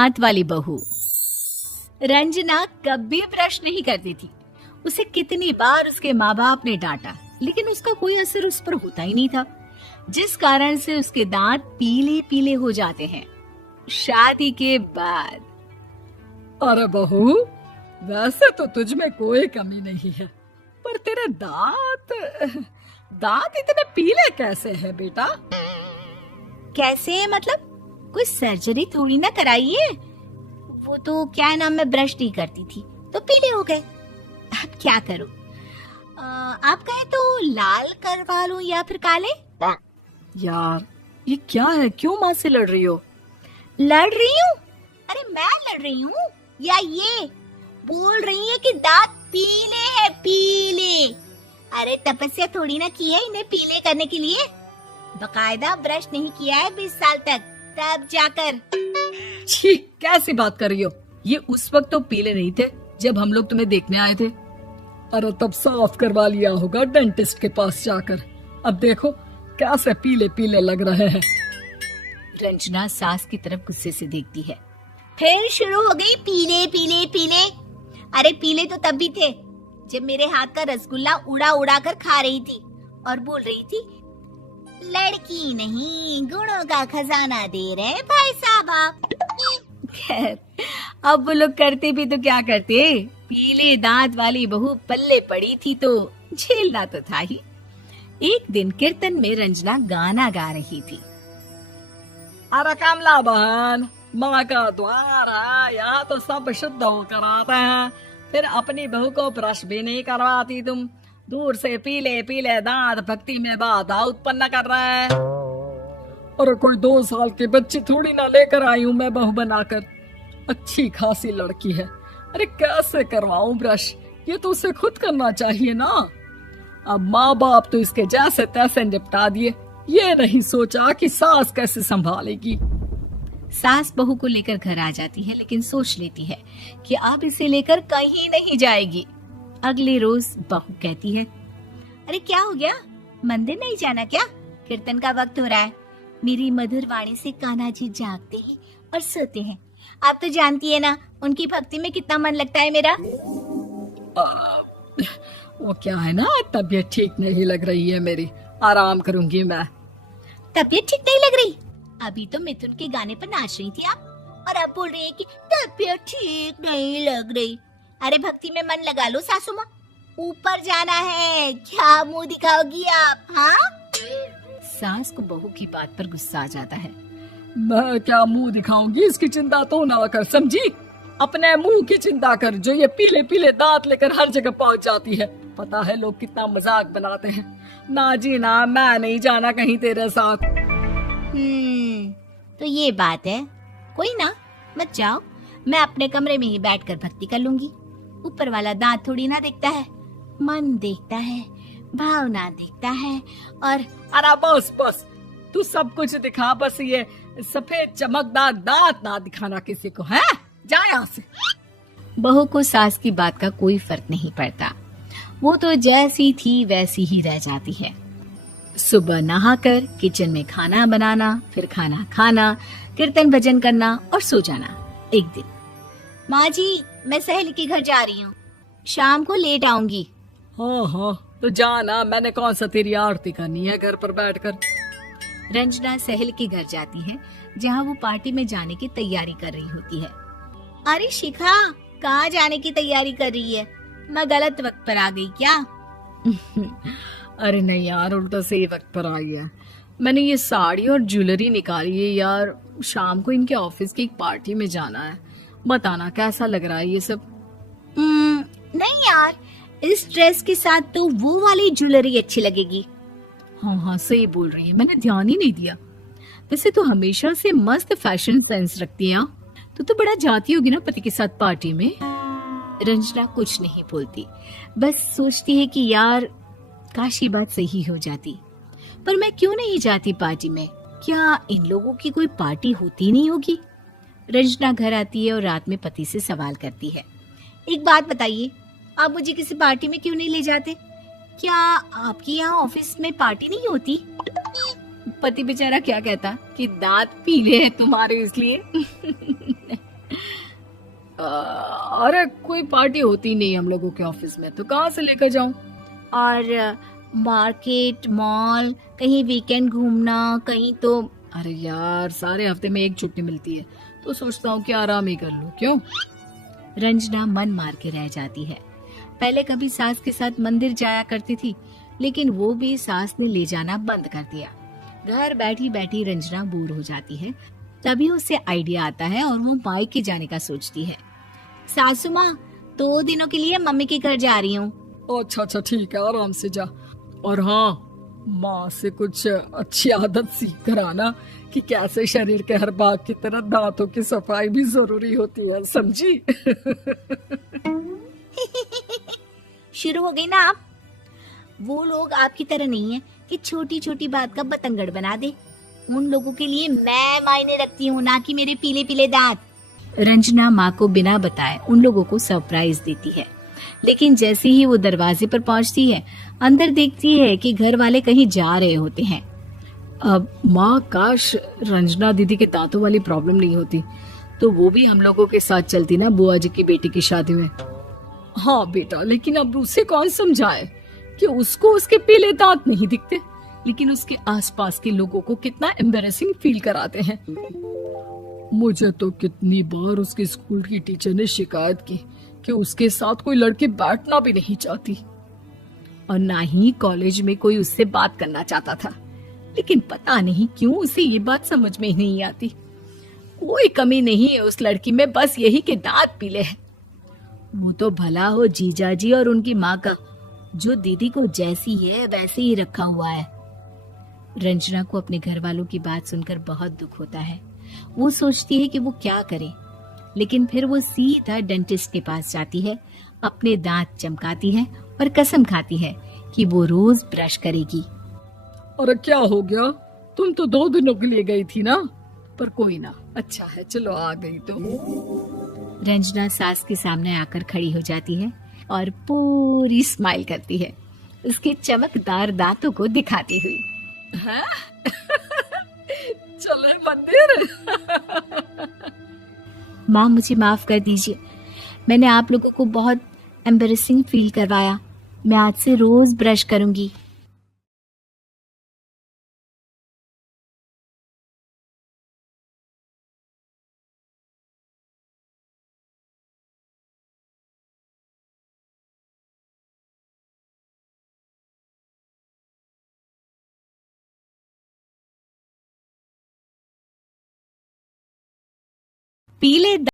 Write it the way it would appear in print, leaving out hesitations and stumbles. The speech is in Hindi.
दांत वाली बहू। रंजना कभी ब्रश नहीं करती थी। उसे कितनी बार उसके माँ बाप ने डांटा, लेकिन उसका कोई असर उस पर होता ही नहीं था, जिस कारण से उसके दांत पीले पीले हो जाते हैं। शादी के बाद। अरे बहू, वैसे तो तुझ में कोई कमी नहीं है, पर तेरे दांत इतने पीले कैसे हैं बेटा? कैसे मतलब? कोई सर्जरी थोड़ी ना कराइए। वो तो क्या नाम, मैं ब्रश नहीं करती थी तो पीले हो गए। अब क्या करूं? आप कहे तो लाल करवा लूं या फिर काले? यार ये क्या है, क्यों माँ से लड़ रही हो? लड़ रही हूँ? अरे मैं लड़ रही हूँ या ये बोल रही है कि दांत पीले हैं, पीले। अरे तपस्या थोड़ी ना की है इन्हें पीले करने के लिए। बकायदा ब्रश नहीं किया है 20 साल तक, तब जाकर। छी, कैसी बात कर रही हो? ये उस वक्त तो पीले नहीं थे जब हम लोग तुम्हें देखने आए थे। अरे तब साफ करवा लिया होगा डेंटिस्ट के पास जाकर। अब देखो कैसे पीले पीले लग रहे हैं। रंजना सास की तरफ गुस्से से देखती है। फिर शुरू हो गई पीले पीले पीले। अरे पीले तो तब भी थे जब मेरे हाथ का रसगुल्ला उड़ा उड़ा कर खा रही थी और बोल रही थी, लड़की नहीं गुणों का खजाना दे रहे भाई साहब आप। खैर, अब वो लोग करते भी तो क्या करते, पीले दांत वाली बहू पल्ले पड़ी थी तो झेलना तो था ही। एक दिन कीर्तन में रंजना गाना गा रही थी। अरे कमला बहन, माँ का द्वार है, यहाँ तो सब शुद्ध होकर आते हैं, फिर अपनी बहू को ब्रश भी नहीं करवाती तुम। दूर से पीले पीले दांत भक्ति में बाधा उत्पन्न कर रहे हैं। अरे कोई 2 साल के बच्ची थोड़ी ना लेकर आई हूँ मैं बहू बनाकर। अच्छी खासी लड़की है, अरे कैसे करवाऊं ब्रश? ये तो उसे खुद करना चाहिए ना। अब माँ बाप तो इसके जैसे तैसे निपटा दिए, ये नहीं सोचा कि सास कैसे संभालेगी। सास बहू को लेकर घर आ जाती है, लेकिन सोच लेती है कि अब इसे लेकर कहीं नहीं जाएगी। अगले रोज बहू कहती है, अरे क्या हो गया, मंदिर नहीं जाना क्या? कीर्तन का वक्त हो रहा है। मेरी मधुर वाणी से कान्हा जी जागते हैं और सोते हैं। आप तो जानती है ना उनकी भक्ति में कितना मन लगता है मेरा। वो क्या है ना, तबीयत ठीक नहीं लग रही है मेरी, आराम करूंगी मैं। तबीयत ठीक नहीं लग रही? अभी तो मिथुन के गाने पर नाच रही थी आप, और अब बोल रही है कि तबीयत ठीक नहीं लग रही। अरे भक्ति में मन लगा लो सासू माँ, ऊपर जाना है, क्या मुंह दिखाओगी आप? हाँ? सास को बहू की बात पर गुस्सा आ जाता है। मैं क्या मुंह दिखाऊंगी, इसकी चिंता तो ना कर, समझी? अपने मुंह की चिंता कर, जो ये पीले पीले दांत लेकर हर जगह पहुंच जाती है। पता है लोग कितना मजाक बनाते हैं। ना जी ना, मैं नहीं जाना कहीं तेरे साथ। तो ये बात है, कोई ना, मत जाओ, मैं अपने कमरे में ही बैठकर भक्ति कर लूंगी। ऊपर वाला दांत थोड़ी ना देखता है, मन देखता है, भावना देखता है। और अरे बस बस, तू सब कुछ दिखा, बस ये सफेद चमकदार दांत ना दिखाना किसी को, है? जा यहाँ से। बहू को सास की बात का कोई फर्क नहीं पड़ता, वो तो जैसी थी वैसी ही रह जाती है। सुबह नहाकर किचन में खाना बनाना, फिर खाना खाना, कीर्तन भजन करना और सो जाना। एक दिन, माँ जी मैं सहेली के घर जा रही हूँ, शाम को लेट आऊंगी। हाँ हाँ तो जाना, मैंने कौन सा तेरी आरती करनी है घर पर बैठकर। रंजना सहेली के घर जाती है, जहाँ वो पार्टी में जाने की तैयारी कर रही होती है। अरे शिखा, कहाँ जाने की तैयारी कर रही है? मैं गलत वक्त पर आ गई क्या? अरे नहीं यार, उल्टा सही वक्त पर आ गया। मैंने ये साड़ी और ज्वेलरी निकाली है यार, शाम को इनके ऑफिस की एक पार्टी में जाना है। बताना कैसा लग रहा है ये सब? नहीं यार, इस ड्रेस के साथ तो वो वाली ज्वेलरी अच्छी लगेगी। हाँ हाँ सही बोल रही है, मैंने ध्यान ही नहीं दिया। वैसे तो हमेशा से मस्त फैशन सेंस रखती है। तो बड़ा जाती होगी ना पति के साथ पार्टी में। रंजना कुछ नहीं बोलती, बस सोचती है कि यार काश ये बात सही हो जाती, पर मैं क्यों नहीं जाती पार्टी में? क्या इन लोगों की कोई पार्टी होती नहीं होगी? रंजना घर आती है और रात में पति से सवाल करती है, एक बात बताइए, आप मुझे किसी पार्टी में क्यों नहीं ले जाते? क्या आपकी यहाँ ऑफिस में पार्टी नहीं होती? पति बेचारा क्या कहता कि दांत पीले हैं तुम्हारे इसलिए। अरे कोई पार्टी होती नहीं हम लोगों के ऑफिस में, तो कहाँ से लेकर जाऊं? और मार्केट, मॉल, कहीं वीकेंड घूमना, कहीं तो। अरे यार, सारे हफ्ते में एक छुट्टी मिलती है, तो सोचता हूँ कि आराम ही कर लूं। क्यों? रंजना मन मार के रह जाती है। पहले कभी सास के साथ मंदिर जाया करती थी, लेकिन वो भी सास ने ले जाना बंद कर दिया। घर बैठी बैठी रंजना बोर हो जाती है। तभी उसे आइडिया आता है और वो मायके जाने का सोचती है। सासू माँ, 2 दिनों के लिए मम्मी के घर जा रही हूँ। अच्छा अच्छा, ठीक है, आराम से जा। और हाँ, माँ से कुछ अच्छी आदत सीख कर आना कि कैसे शरीर के हर भाग की तरह दांतों की सफाई भी जरूरी होती है, समझी? शुरू हो गई ना आप। वो लोग आपकी तरह नहीं है कि छोटी छोटी बात का बतंगड़ बना दे। उन लोगों के लिए मैं मायने रखती हूँ, ना कि मेरे पीले पीले दांत। रंजना माँ को बिना बताए उन लोगों को सरप्राइज देती है, लेकिन जैसे ही वो दरवाजे पर पहुंचती है, अंदर देखती है कि घर वाले कहीं जा रहे होते हैं। अब माँ, काश रंजना दीदी के दांतों वाली प्रॉब्लम नहीं होती, तो वो भी हम लोगों के साथ चलती ना बुआ जी की बेटी की शादी में। हाँ बेटा, लेकिन अब उसे कौन समझाए कि उसको उसके पीले दांत नहीं दिखते, लेकिन उसके आसपास के लोगों को कितना एम्बैरेसिंग फील कराते हैं। मुझे तो कितनी बार उसके स्कूल की टीचर ने शिकायत की कि उसके साथ कोई लड़की बैठना भी नहीं चाहती, और ना ही कॉलेज में कोई उससे बात करना चाहता था। लेकिन पता नहीं क्यों उसे ये बात समझ में ही नहीं आती। कोई कमी नहीं है उस लड़की में, बस यही कि दांत पीले हैं। वो तो भला हो जीजा जी और उनकी माँ का, जो दीदी को जैसी है वैसे ही रखा हुआ है। रंजना को अपने घर वालों की बात सुनकर बहुत दुख होता है। वो सोचती है कि वो क्या करे, लेकिन फिर वो सीधा डेंटिस्ट के पास जाती है, अपने दांत चमकाती है और कसम खाती है कि वो रोज ब्रश करेगी। अरे क्या हो गया? तुम तो 2 दिनों के लिए गई थी ना। पर कोई ना, अच्छा है, चलो आ गई तो। रंजना सास के सामने आकर खड़ी हो जाती है और पूरी स्माइल करती है, उसके चमकदार दांतों को दिखाती हुई। हैं? चले मंदिर? माँ, मुझे माफ कर दीजिए, मैंने आप लोगों को बहुत एम्बैरेसिंग फील करवाया। मैं आज से रोज ब्रश करूंगी। पीले